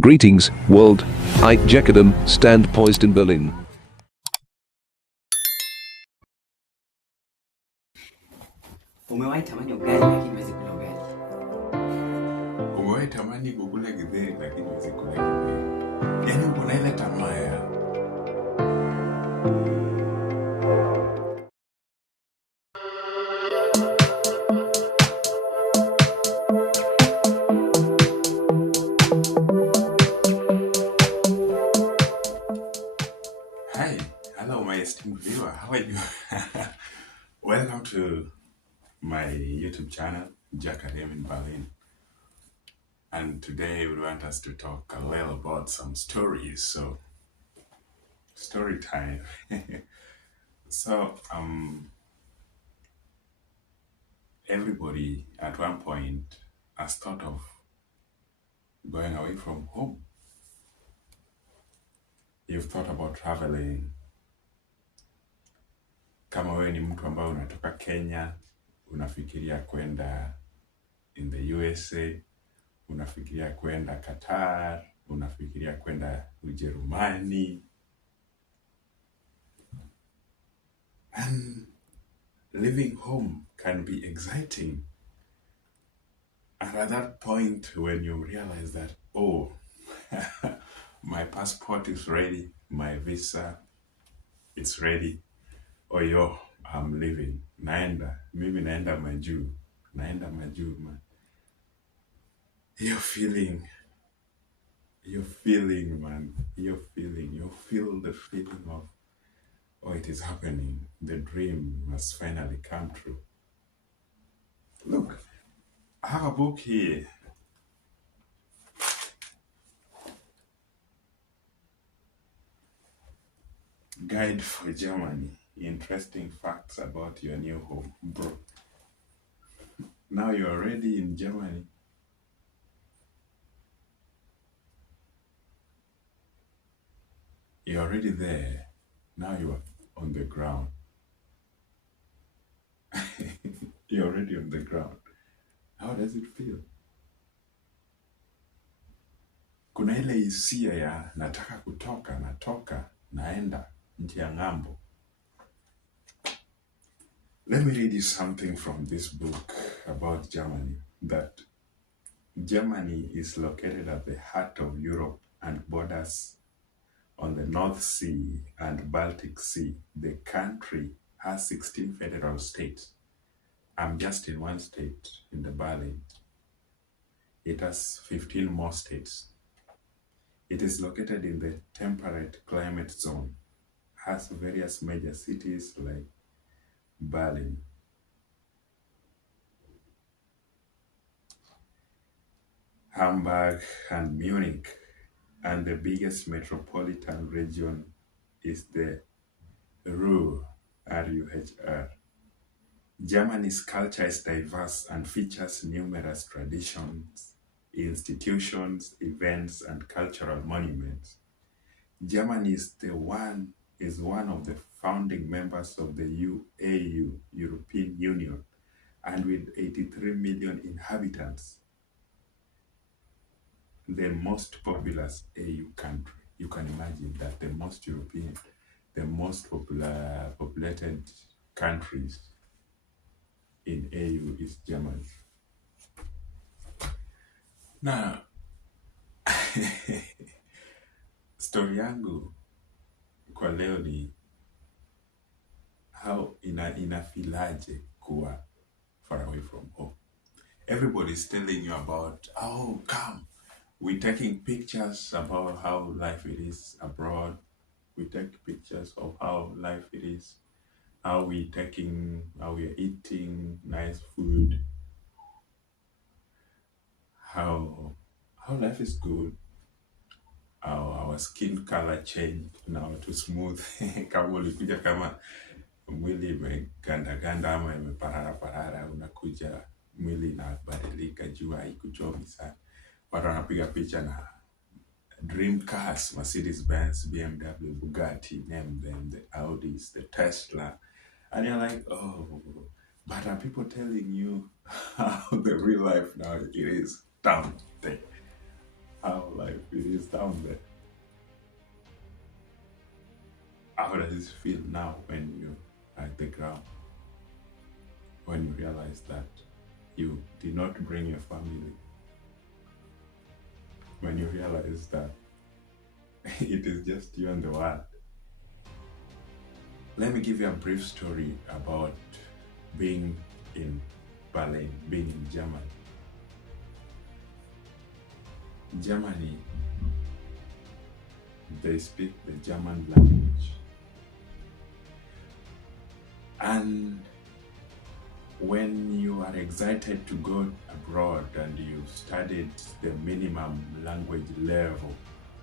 Greetings, world. I, Jekadam, stand poised in Berlin. Umewahi tamani ugali lakini huwezi kula ugali. Umewahi tamani kukula githeri lakini huwezi kula githeri. Yaani uko na ile tamaa ya Hi, hello my esteemed viewer. How are you? Welcome to my YouTube channel, Jekadam in Berlin. And today we want us to talk a little about some stories. So, story time. So, everybody at one point has thought of going away from home. You've thought about traveling. Kama wewe ni mtu ambaye unatoka Kenya, unafikiria kwenda in the USA, unafikiria kwenda Qatar, unafikiria kwenda Ujerumani. And living home can be exciting. And at that point when you realize that, oh, my passport is ready, my visa, it's ready. Oh yo, I'm leaving. Naenda Majuu. Naenda Majuu, man. You're feeling, man. You feel the feeling of, oh, it is happening. The dream has finally come true. Look, I have a book here. Guide for Germany. Interesting facts about your new home, bro. Now you're already in Germany. You're already there. Now you are on the ground. You're already on the ground. How does it feel? Kuna ile hisia ya nataka kutoka, naenda nchi ya ng'ambo. Let me read you something from this book about Germany. That Germany is located at the heart of Europe and borders on the North Sea and Baltic Sea. The country has 16 federal states. I'm just in one state, in the Berlin. It has 15 more states. It is located in the temperate climate zone. Has various major cities like Berlin, Hamburg, and Munich. And the biggest metropolitan region is the Ruhr, R-U-H-R. Germany's culture is diverse and features numerous traditions, institutions, events, and cultural monuments. Germany is one of the founding members of the EU, European Union, and with 83 million inhabitants, the most populous EU country. You can imagine that the most populated countries in EU is Germany. Now, story yangu kwa leo ni how inafilaje kuwa far away from home. Everybody's telling you about, oh, come. We're taking pictures about how life it is abroad. We take pictures of how life it is, how we're eating nice food, how life is good, how our skin color changed now to smooth. Kama ulikuja kama mwili imeganda ama imeparara, unakuja mwili inabadilika, jua haikuchomi sana. Watu wanapiga picha na dream cars, Mercedes Benz, BMW, Bugatti, name them, the Audis, the Tesla. And you're like, oh, but are people telling you how the real life now it is down there? how life is down there. How does it feel now when you're at the ground? When you realize that you did not bring your family? When you realize that it is just you and the world? Let me give you a brief story about being in Berlin, being in Germany. Germany, they speak the German language. And when you are excited to go abroad and you studied the minimum language level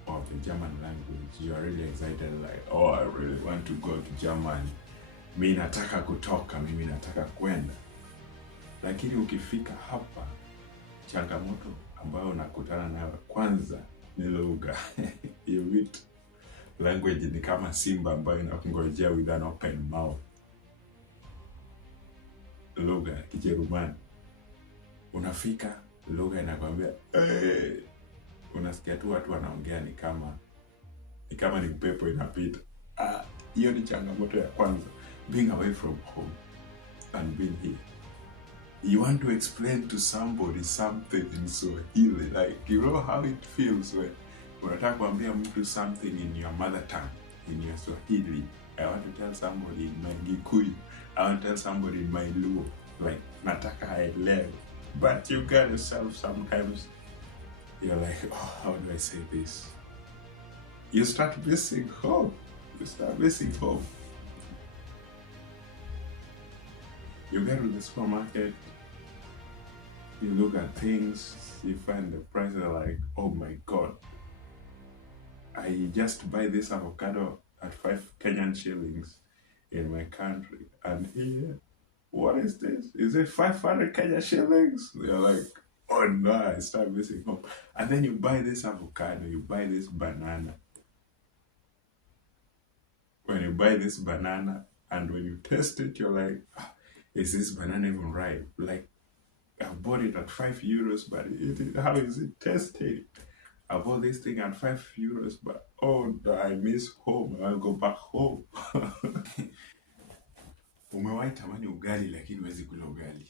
of the German language, you are really excited, like, oh, I really want to go to Germany. Mi nataka kutoka, mimi nataka kwenda. Lakini ukifika hapa, changamoto ambayo unakutana nayo kwanza ni lugha. You meet language ni kama simba ambayo inakungojea with an open mouth. Lugha ya Kijerumani. Unafika, lugha inakwambia, hey! Unasikia tu watu wanaongea ni kama ni upepo inapita. Hiyo ni changamoto ya kwanza. Being away from home and being here. You want to explain to somebody something in Swahili, like, you know how it feels when unataka kuambia mtu something in your mother tongue, in your Swahili. I want to tell somebody in my Gikuyu. I want to tell somebody in my Luo, like, nataka aelewe. But you get yourself sometimes, you're like, oh, how do I say this? You start missing home. You start missing home. You get to the supermarket, you look at things, you find the prices are like, oh my God. I just buy this avocado at 5 Kenyan shillings in my country. And here, what is this? Is it 500 Kenyan shillings? You're like, oh no, I start missing home. And then you buy this avocado, you buy this banana. When you buy this banana, and when you taste it, you're like, is this banana even ripe? Like, I bought it at 5 euros, but how is it tasting? I bought this thing at 5 euros, but oh, I miss home. I'll go back home. Umewahi tamani ugali lakini huwezi kula ugali.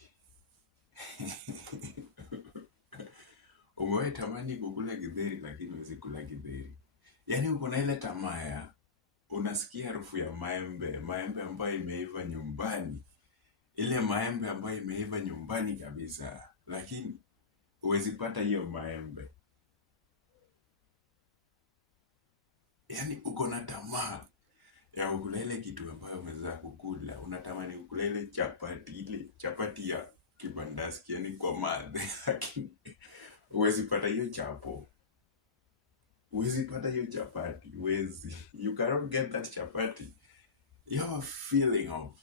Umewahi tamani kukula githeri lakini huwezi kula githeri. Yaani uko na ile tamaa ya unasikia harufu ya maembe ambayo imeiva nyumbani. Ile maembe ambayo imeiva nyumbani kabisa, lakini huwezi pata hiyo maembe. Yaani uko na tamaa ya kukula ile kitu ambayo umeweza kukula. Unatamani kukula ile chapati ya kibandaski, yani kwa madhe, lakini huwezi pata hiyo chapo. Huwezi pata hiyo chapati, huwezi. You cannot get that chapati. You have a feeling of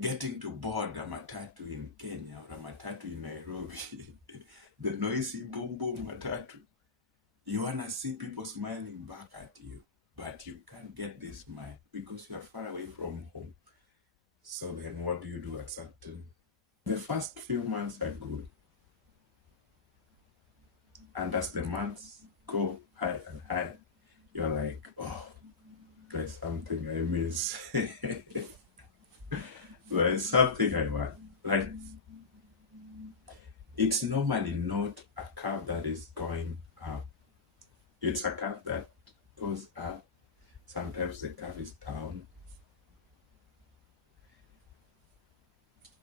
getting to board a matatu in Kenya or a matatu in Nairobi. The noisy boom boom matatu. You wanna see people smiling back at you, but you can't get this smile because you are far away from home. So then what do you do at certain? The first few months are good. And as the months go high and high, you're like, oh, there's something I miss. There's something I want. Like, it's normally not a curve that is going up. It's a curve that goes up. Sometimes the curve is down.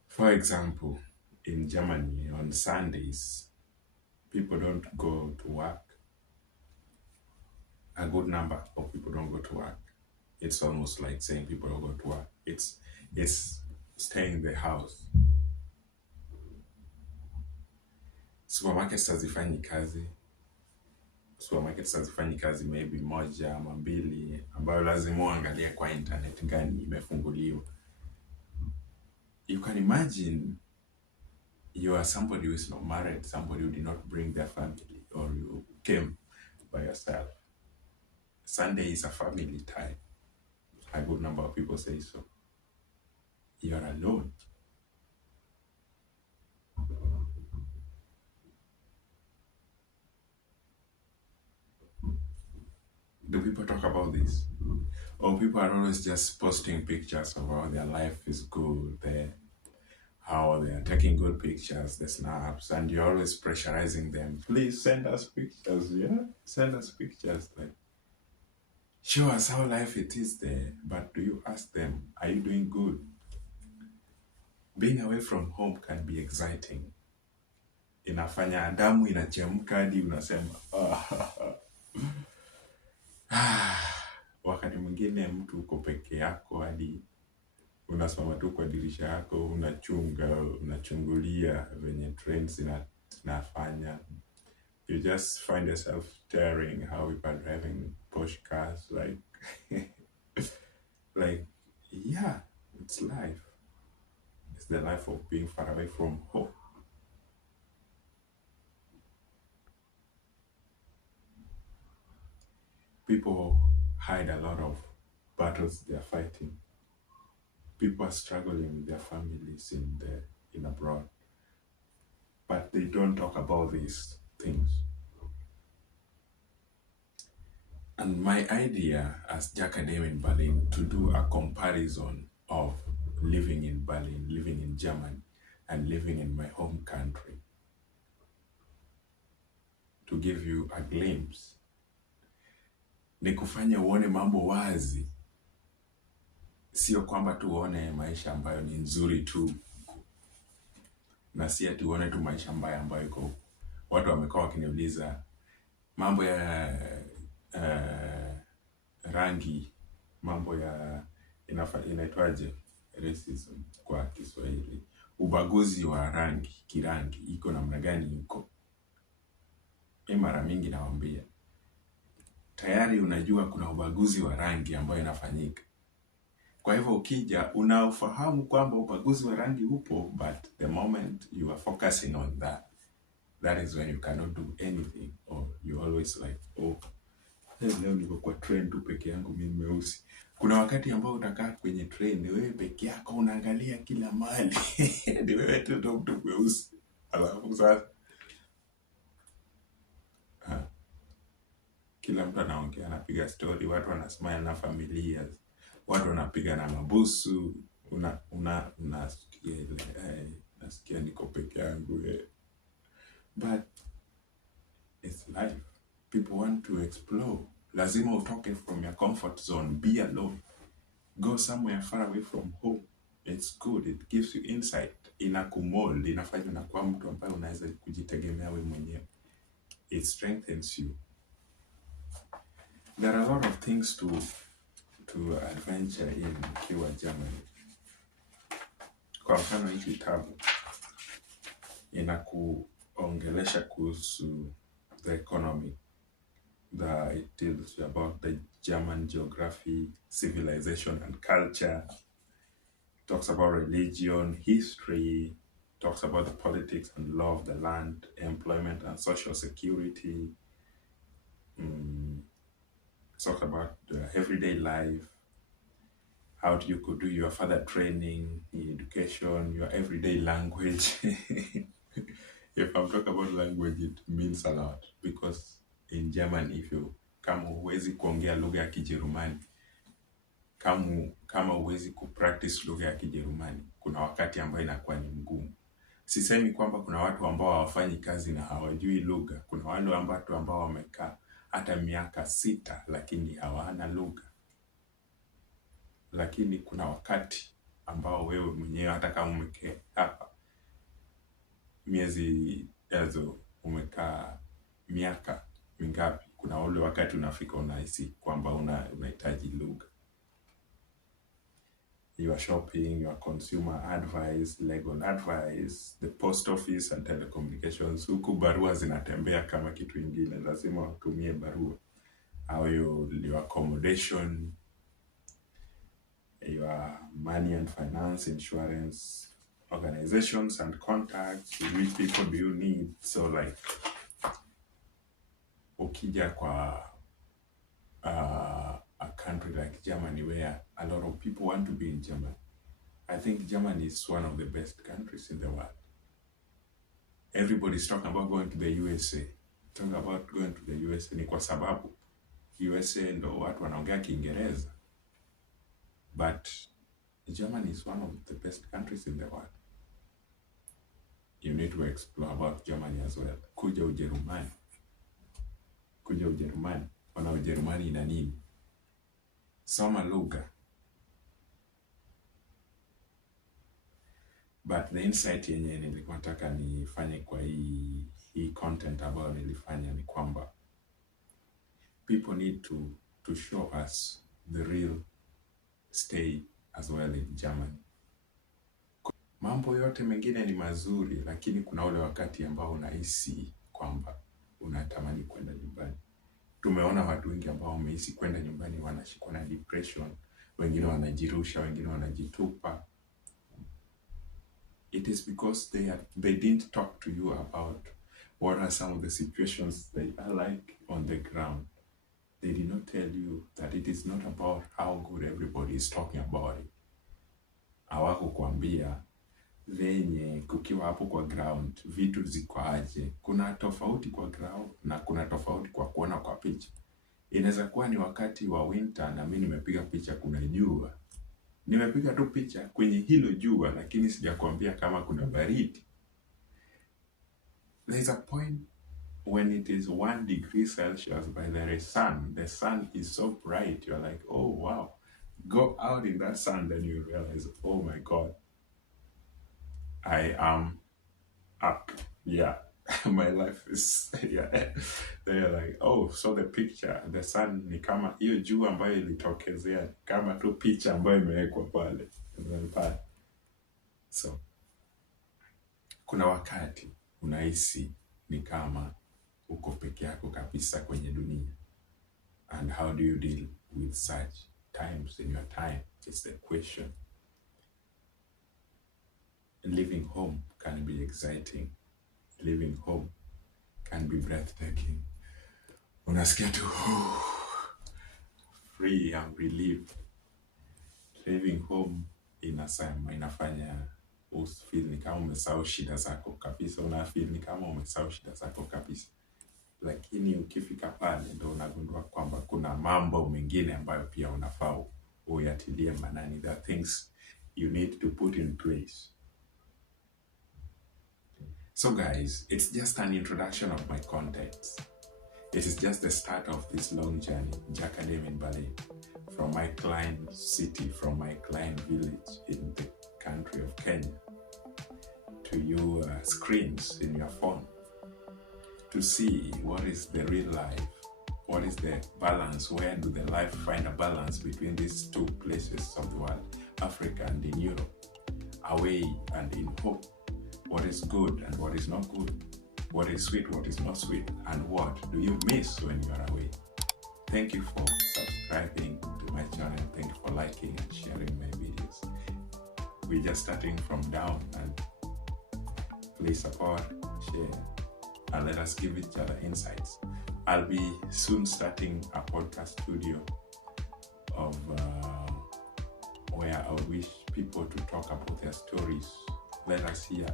For example, in Germany, on Sundays, people don't go to work. A good number of people don't go to work. It's almost like saying people don't go to work. It's staying in the house. Supermarkets hazifanyi kazi. Supermarkets hazifanyi kazi maybe moja ama mbili, ambayo lazima uangalie kwa internet gani imefunguliwa. You can imagine you are somebody who is not married, somebody who did not bring their family, or you came by yourself. Sunday is a family time. A good number of people say so. You are alone. Do people talk about this? Or people are always just posting pictures of how their life is good, how they are taking good pictures, the snaps, and you're always pressurizing them. Please send us pictures, yeah? Send us pictures. Like, show us how life it is there. But do you ask them, are you doing good? Being away from home can be exciting. Inafanya damu inachemka hadi unasema wakati mwingine mtu uko peke yako hadi unasimama tu kwa dirisha yako unachungulia venye trains zinafanya. You just find yourself staring how people are driving Porsche cars, like like, yeah, it's life. It's the life of being far away from home. People hide a lot of battles they're fighting. People are struggling with their families in abroad, but they don't talk about these things. And my idea as Jacadem in Berlin to do a comparison of living in Berlin, living in Germany, and living in my home country, to give you a glimpse, ni kufanya uone mambo wazi, sio kwamba tu uone maisha ambayo ni nzuri tu, na si ati uone tu maisha ambayo iko. Watu wamekuwa wakiniuliza mambo ya rangi, mambo ya inaitwaje racism kwa Kiswahili, ubaguzi wa rangi, kirangi iko namna gani huko. Mara mingi nawaambia, tayari unajua kuna ubaguzi wa rangi ambayo inafanyika. Kwa hivyo ukija unafahamu kwamba ubaguzi wa rangi upo, but the moment you are focusing on that is when you cannot do anything, or you always like, oh, leo niko kwa train tu peke yangu mimi mweusi. Kuna wakati ambao utakaa kwenye train wewe peke yako unaangalia kila mahali. Ni wewe tu ndo mtu mweusi. Alafu sasa kila mtu anaongea, anapiga story, watu wanasmile na familia, watu wanapiga na mabusu, unasikia nasikia niko peke yangu. But it's life. People want to explore. Lazima utoke from your comfort zone. Be alone. Go somewhere far away from home. It's good. It gives you insight. Inakumold. Inafanya unakuwa mtu ambaye unaweza kujitegemea wewe mwenyewe. It strengthens you. There are a lot of things to adventure in ukiwa Germany. Kwa mfano hii kitabu inakuongelesha kuhusu the economy. It tells you about the German geography, civilization and culture. It talks about religion, history, talks about the politics and law of the land, employment and social security. Talks about the everyday life, how you could do your further training, education, your everyday language. If I'm talking about language, it means a lot, because in German, kama huwezi kuongea lugha ya Kijerumani, kama huwezi kupractice lugha ya Kijerumani, kuna wakati ambayo inakuwa ni ngumu. Sisemi kwamba kuna watu ambao hawafanyi kazi na hawajui lugha. Kuna wale watu ambao wamekaa hata miaka 6 lakini hawana lugha. Lakini kuna wakati ambao wewe mwenyewe hata kama umekaa hapa miezi yazo, umekaa miaka mingapi, kuna ule wakati unafika unahisi kwamba unahitaji lugha. Your shopping, your consumer advice, legal advice, the post office and telecommunications. Huku barua zinatembea kama kitu ingine, lazima utumie barua. Your accommodation, your money and finance, insurance, organizations and contacts, which people do you need. So like, ukija kwa a country like Germany, where a lot of people want to be in Germany, I think Germany is one of the best countries in the world. Everybody's talking about going to the USA. Talking about going to the USA ni kwa sababu USA ndo watu wanaongea Kiingereza, but Germany is one of the best countries in the world. You need to explore about Germany as well. Kuja Ujerumani. Ona Ujerumani ina nini? Soma lugha. But the insight yenye nilikuwa nataka nifanye kwa hii content ambayo nilifanya ni kwamba people need to show us the real stay as well in Germany. Mambo yote mengine ni mazuri, lakini kuna ule wakati ambao unahisi kwamba unatamani kwenda nyumbani. Tumeona watu wengi ambao wamehisi kwenda nyumbani wanashikwa na depression, wengine wanajirusha, wengine wanajitupa. It is because they didn't talk to you about what are some of the situations they are like on the ground. They did not tell you that it is not about how good everybody is talking about it. Hawakukwambia venye kukiwa hapo kwa ground vitu ziko aje. Kuna tofauti kwa ground na kuna tofauti kwa kuona kwa picha. Inaweza kuwa ni wakati wa winter na mimi nimepiga picha kuna jua. Nimepiga tu picha kwenye hilo jua, lakini sijakwambia kama kuna baridi. There's a point when it is 1 degree Celsius but there is sun. The sun is so bright, you're like, oh wow. Go out in that sun, then you realize, oh my God, I am up. Yeah, my life is, yeah. They're like, oh, so the picture, the sun ni kama hiyo jua ambayo ilitokezea, kama tu picha ambayo imewekwa pale. So, kuna wakati unahisi ni kama uko peke yako kabisa kwenye dunia. And how do you deal with such times in your time? It's the question. Living home can be exciting. Living home can be breathtaking. Unasikia tu free and relieved. Living home inafanya usifeel ni kama umesahau shida zako kabisa. Unafeel ni kama umesahau shida zako kabisa. Lakini ukifika pale ndo unagundua kwamba kuna mambo mengine ambayo pia unafaa uyatilie manani. There are things you need to put in place. So guys, it's just an introduction of my contents. It is just the start of this long journey, Jacadem in Berlin, from my client city, from my client village in the country of Kenya, to your screens in your phone, to see what is the real life, what is the balance, where do the life find a balance between these two places of the world, Africa and in Europe, away and in home. What is good and what is not good, what is sweet, what is not sweet, and what do you miss when you are away. Thank you for subscribing to my channel. Thank you for liking and sharing my videos. We're just starting from down, and please support, share, and let us give each other insights. I'll be soon starting a podcast studio of where I would wish people to talk about their stories. Let us hear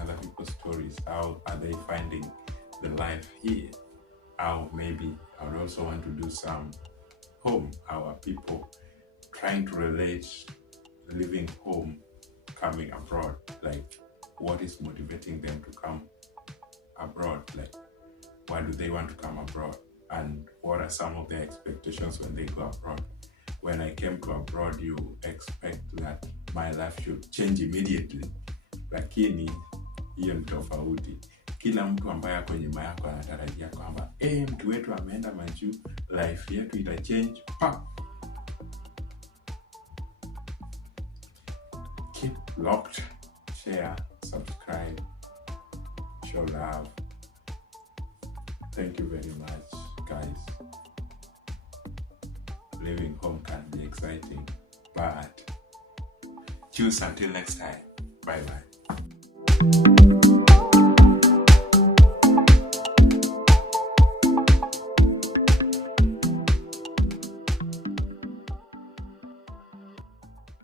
other people's stories. How are they finding the life here? How maybe I would also want to do some home. How are people trying to relate living home, coming abroad? Like, what is motivating them to come abroad? Like, why do they want to come abroad? And what are some of their expectations when they go abroad? When I came to abroad, you expect that my life should change immediately. Lakini hiyo ni tofauti. Kila mtu ambaye ako nyuma yako anatarajia kwamba mtu wetu ameenda Majuu, life yetu ita change. Keep locked, share, subscribe, show love. Thank you very much, guys. Living home can be exciting, but choose until next time. Bye bye.